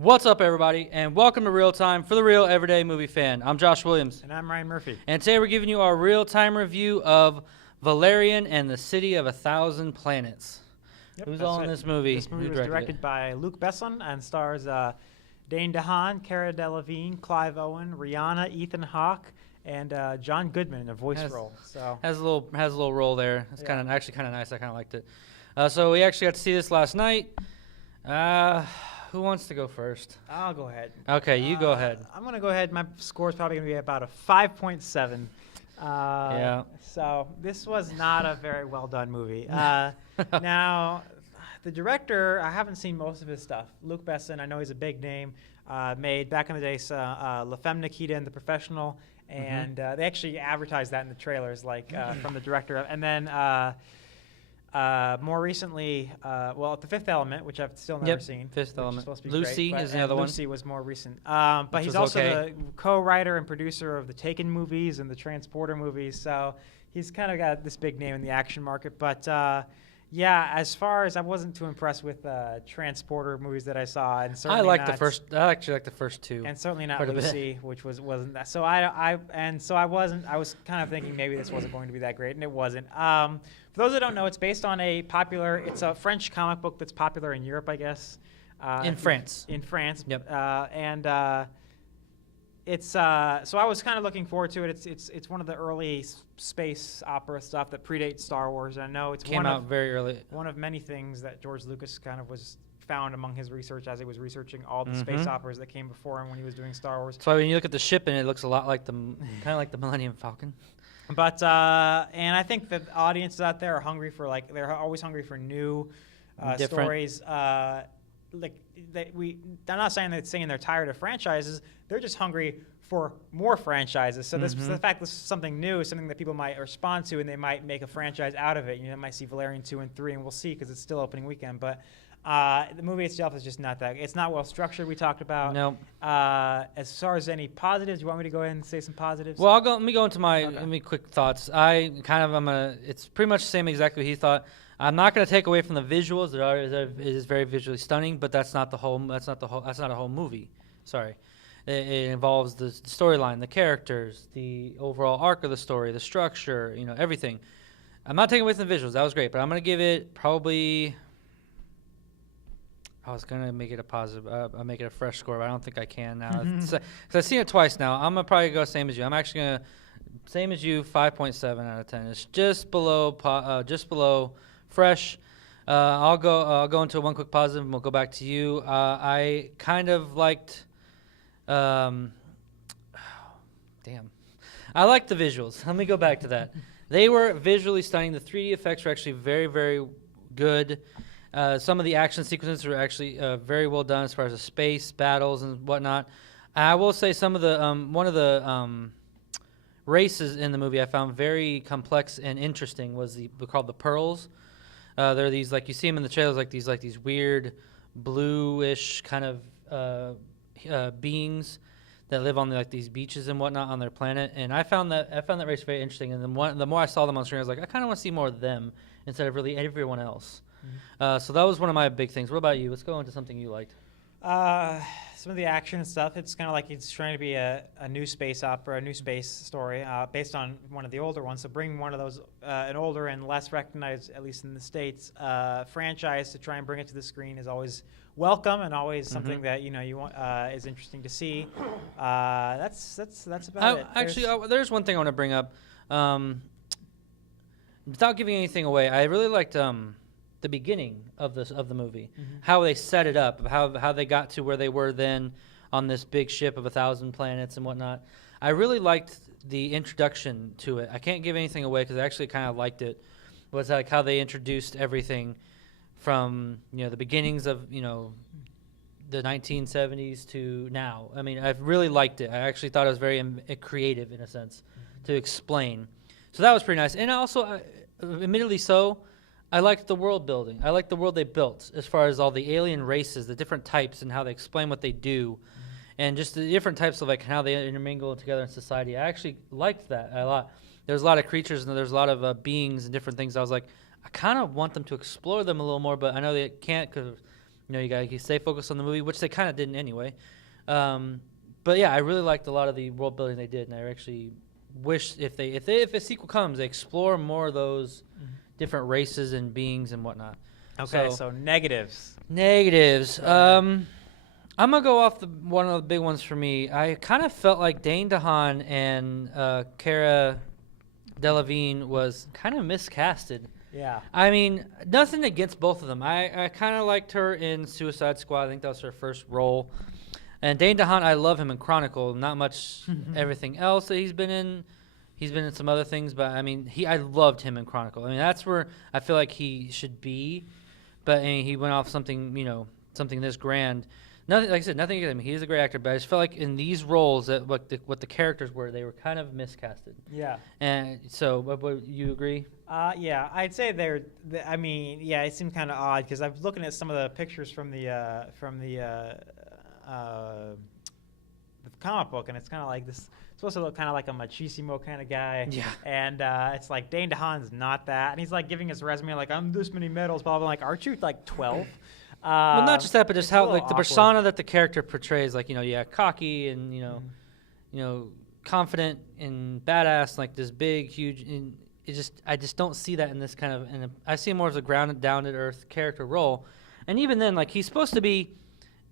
What's up, everybody, and welcome to Real Time for the Real Everyday Movie Fan. I'm Josh Williams. And I'm Ryan Murphy. And today we're giving you our real-time review of Valerian and the City of a Thousand Planets. Yep, Who's all in this movie? This movie was directed by Luc Besson and stars Dane DeHaan, Cara Delevingne, Clive Owen, Rihanna, Ethan Hawke, and John Goodman in a voice role. So has a little role there. It's kind of nice. I kind of liked it. So we actually got to see this last night. Who wants to go first? I'll go ahead. Okay, you go ahead. I'm going to go ahead. My score is probably going to be about a 5.7. Yeah. So this was not a very well done movie. Now, the director, I haven't seen most of his stuff. Luc Besson, I know he's a big name. Made back in the day La Femme Nikita and The Professional, and they actually advertised that in the trailers, like from the director. And then more recently, The Fifth Element, which I've still never seen. Fifth Element. Supposed to be Lucy great, is the other one. Lucy was more recent. But he's also the co-writer and producer of the Taken movies and the Transporter movies. So he's kind of got this big name in the action market. But yeah, as far as I wasn't too impressed with Transporter movies that I saw, and certainly I actually liked the first two, and certainly not Lucy, which wasn't that. So I was kind of thinking maybe this wasn't going to be that great, and it wasn't. For those that don't know, it's based on it's a French comic book that's popular in Europe, I guess. In France. In France. Yep. It's so I was kind of looking forward to it. It's one of the early space opera stuff that predates Star Wars. I know it came out very early. One of many things that George Lucas kind of was found among his research as he was researching all the space operas that came before him when he was doing Star Wars. So when you look at the ship, and it looks a lot like kind of like the Millennium Falcon. But and I think that audiences out there are hungry for they're always hungry for new stories. I'm not saying they're tired of franchises. They're just hungry for more franchises. So the fact this is something new is something that people might respond to, and they might make a franchise out of it. You know, might see Valerian 2 and 3, and we'll see because it's still opening weekend. But the movie itself is just not that. It's not well structured. We talked about. No. As far as any positives, do you want me to go ahead and say some positives? Well, let me go into my quick thoughts. It's pretty much the same exactly what he thought. I'm not going to take away from the visuals. It is very visually stunning, but that's not a whole movie. Sorry. It involves the storyline, the characters, the overall arc of the story, the structure, everything. I'm not taking away from the visuals. That was great, but I'm going to give it probably. I was going to make it a positive. I'll make it a fresh score, but I don't think I can now. Because I've seen it twice now. I'm going to probably go same as you. I'm actually going to, same as you, 5.7 out of 10. It's just below fresh. I'll go into one quick positive, and we'll go back to you. I kind of liked. I liked the visuals. Let me go back to that. They were visually stunning. The 3D effects were actually very, very good. Some of the action sequences were actually very well done as far as the space battles and whatnot. I will say some of the one of the races in the movie I found very complex and interesting was called the Pearls. They're these, like you see them in the trailers, like these weird bluish kind of beings that live on these beaches and whatnot on their planet. And I found that race very interesting. And the more I saw them on screen, I was like, I kind of want to see more of them instead of really everyone else. So that was one of my big things. What about you? Let's go into something you liked. Some of the action and stuff, it's kind of like it's trying to be a new space opera, a new space story based on one of the older ones. So bring one of those, an older and less recognized, at least in the States, franchise to try and bring it to the screen is always welcome and always something that you want is interesting to see. That's about it. Actually, there's one thing I want to bring up. Without giving anything away, I really liked the beginning of the movie, how they set it up, how they got to where they were then on this big ship of 1,000 planets and whatnot. I really liked the introduction to it. I can't give anything away because I actually kind of liked it. It was like how they introduced everything from the beginnings of the 1970s to now. I mean, I really liked it. I actually thought it was very creative in a sense to explain. So that was pretty nice. And also, admittedly so, I liked the world building. I liked the world they built as far as all the alien races, the different types, and how they explain what they do, and just the different types of how they intermingle together in society. I actually liked that a lot. There's a lot of creatures and there's a lot of beings and different things. I was like, I kind of want them to explore them a little more, but I know they can't because you gotta stay focused on the movie, which they kind of didn't anyway. But yeah, I really liked a lot of the world building they did, and I actually wish if a sequel comes, they explore more of those different races and beings and whatnot. Okay, so negatives. Negatives. I'm gonna go off one of the big ones for me. I kind of felt like Dane DeHaan and Cara Delevingne was kind of miscasted. Yeah. I mean, nothing against both of them. I kind of liked her in Suicide Squad. I think that was her first role. And Dane DeHaan, I love him in Chronicle. Not much everything else that he's been in. He's been in some other things, but I mean, I loved him in Chronicle. I mean, that's where I feel like he should be. But I mean, he went off something this grand. Nothing, like I said, nothing against him. He's a great actor, but I just felt like in these roles that what the characters were, they were kind of miscasted. Yeah. And so, what you agree? Yeah, I'd say I mean, yeah, it seemed kind of odd because I'm looking at some of the pictures from the comic book, and it's kind of like this. It's supposed to look kind of like a machismo kind of guy. Yeah. And it's like Dane DeHaan's not that, and he's like giving his resume like I'm this many medals, blah blah. Like, aren't you like 12? Well, not just that, but just how like the awkward. persona that the character portrays, like cocky and confident and badass, like this big, huge. And I just don't see that in this kind of. I see him more as a grounded, down to earth character role, and even then, like he's supposed to be.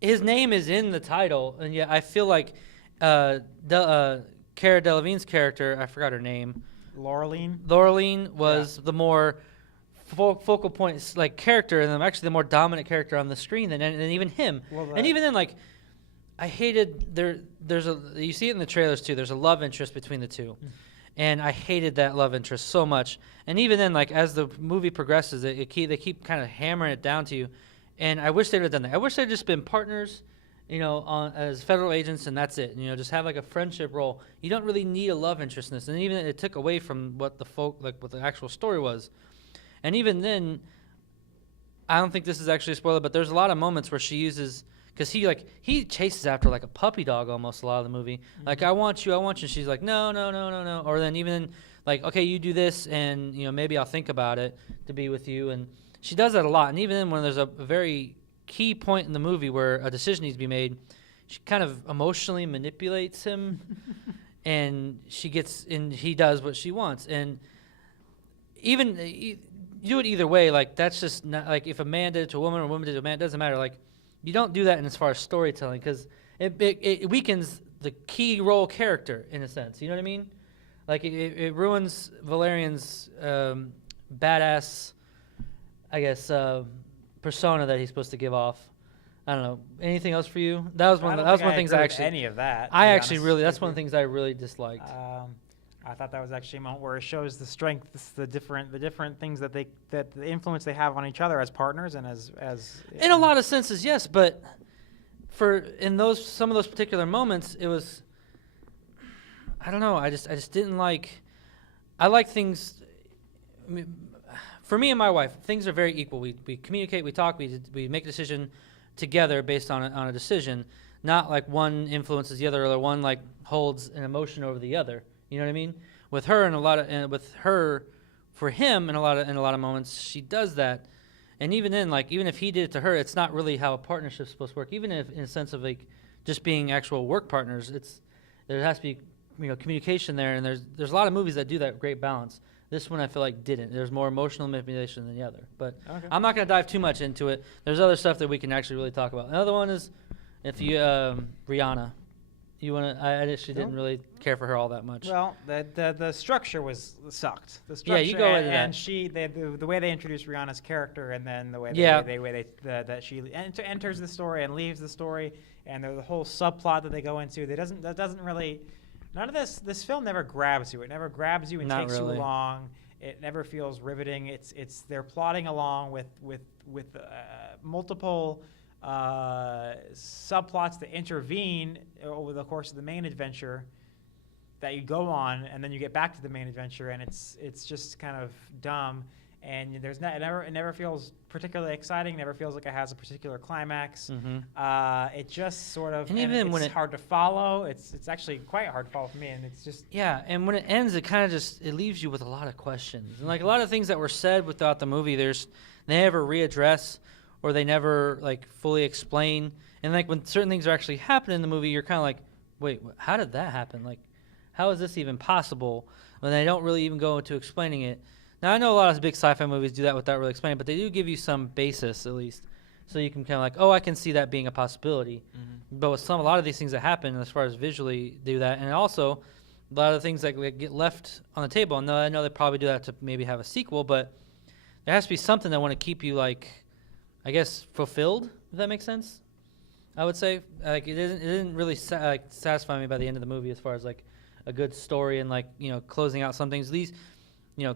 His name is in the title, and yet I feel like Cara Delevingne's character, I forgot her name. Laureline was the more focal point like character, and actually the more dominant character on the screen than even him. Well, and even then, like I hated there's you see it in the trailers too. There's a love interest between the two, and I hated that love interest so much. And even then, like as the movie progresses, they keep kind of hammering it down to you. And I wish they would have done that. I wish they'd just been partners, as federal agents, and that's it. Just have like a friendship role. You don't really need a love interest in this. And even it took away from what what the actual story was. And even then, I don't think this is actually a spoiler, but there's a lot of moments where she uses, because he chases after like a puppy dog almost a lot of the movie. Mm-hmm. Like, I want you. And she's like, no. Or then even like, okay, you do this, and maybe I'll think about it to be with you. And she does that a lot. And even then, when there's a very key point in the movie where a decision needs to be made, she kind of emotionally manipulates him, and he does what she wants. And even you do it either way. Like, that's just not like if a man did it to a woman or a woman did it to a man, it doesn't matter. Like, you don't do that in as far as storytelling, because it weakens the key role character in a sense. You know what I mean? Like, it ruins Valerian's badass, I guess, persona that he's supposed to give off. I don't know. Anything else for you? That was one of the things I actually. Any of that? That's one of the things I really disliked. I thought that was actually a moment where it shows the strength, the different things that the influence they have on each other as partners and as. In a lot of senses, yes, but some of those particular moments, it was. I don't know. I just didn't like. I like things. I mean, for me and my wife, things are very equal. We communicate, we talk, we make a decision together based on a decision, not like one influences the other or one like holds an emotion over the other. You know what I mean? With her for him in a lot of moments, she does that. And even then, like even if he did it to her, it's not really how a partnership's supposed to work. Even if in a sense of like just being actual work partners, there has to be communication there. And there's a lot of movies that do that great balance. This one I feel like didn't. There's more emotional manipulation than the other. But okay. I'm not going to dive too much into it. There's other stuff that we can actually really talk about. Another one is if you Rihanna. You want to? I actually didn't really care for her all that much. Well, the structure sucked. The structure, yeah, you go into that. And the way they introduced Rihanna's character, and then the way that she enters the story and leaves the story, and the whole subplot that they go into, that doesn't really. None of this film never grabs you. It never grabs you and takes you along. It never feels riveting. It's they're plodding along with multiple subplots that intervene over the course of the main adventure that you go on, and then you get back to the main adventure, and it's just kind of dumb. And it never feels particularly exciting. Never feels like it has a particular climax. Mm-hmm. It just sort of, and even when it's hard to follow. It's actually quite hard to follow for me, and it's just And when it ends, it kind of it leaves you with a lot of questions, and like a lot of things that were said throughout the movie. They never readdress, or they never like fully explain. And like when certain things are actually happening in the movie, you're kind of like, wait, how did that happen? Like, how is this even possible? When they don't really even go into explaining it. Now I know a lot of big sci-fi movies do that without really explaining, but they do give you some basis at least, so you can kind of like, oh, I can see that being a possibility. But with a lot of these things that happen, as far as visually do that, and also a lot of the things that get left on the table. And I know they probably do that to maybe have a sequel, but there has to be something that want to keep you like, I guess, fulfilled. If that makes sense. I would say like it didn't really satisfy me by the end of the movie as far as like a good story and like closing out some things. These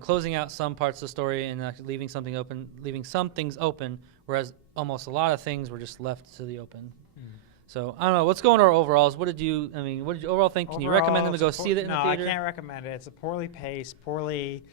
closing out some parts of the story and leaving some things open, whereas almost a lot of things were just left to the open. So I don't know. What's going on our overalls? What did you overall think? Can you recommend them to go see it in the theater? No, I can't recommend it. It's a poorly paced, poorly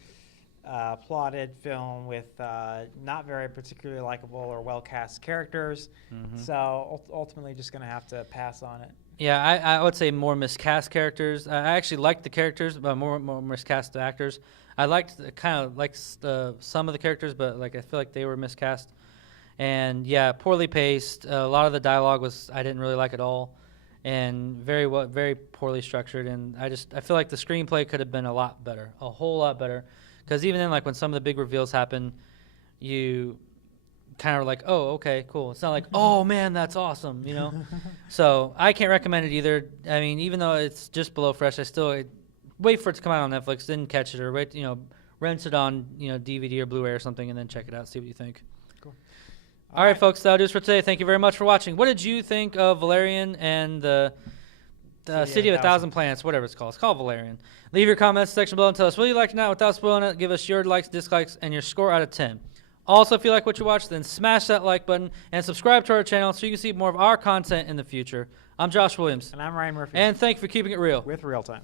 plotted film with not very particularly likable or well cast characters. So ultimately, just gonna have to pass on it. Yeah, I would say more miscast characters. I actually liked the characters, but more miscast actors. I liked some of the characters, but like I feel like they were miscast. And yeah, poorly paced. A lot of the dialogue I didn't really like at all, and very poorly structured. And I feel like the screenplay could have been a lot better, a whole lot better. Because even then, like when some of the big reveals happen, you kind of like, oh, okay, cool. It's not like, oh man, that's awesome, So I can't recommend it either. I mean, even though it's just below fresh, I still wait for it to come out on Netflix, didn't catch it, or wait, rent it on DVD or Blu-ray or something, and then check it out, see what you think. Cool. All right, folks, that'll do it for today. Thank you very much for watching. What did you think of Valerian and the City of a Thousand Planets, whatever it's called? It's called Valerian. Leave your comments section below and tell us what you liked now without spoiling it. Give us your likes, dislikes, and your score out of 10. Also, if you like what you watched, then smash that like button and subscribe to our channel so you can see more of our content in the future. I'm Josh Williams. And I'm Ryan Murphy. And thank you for keeping it real with ReelTime.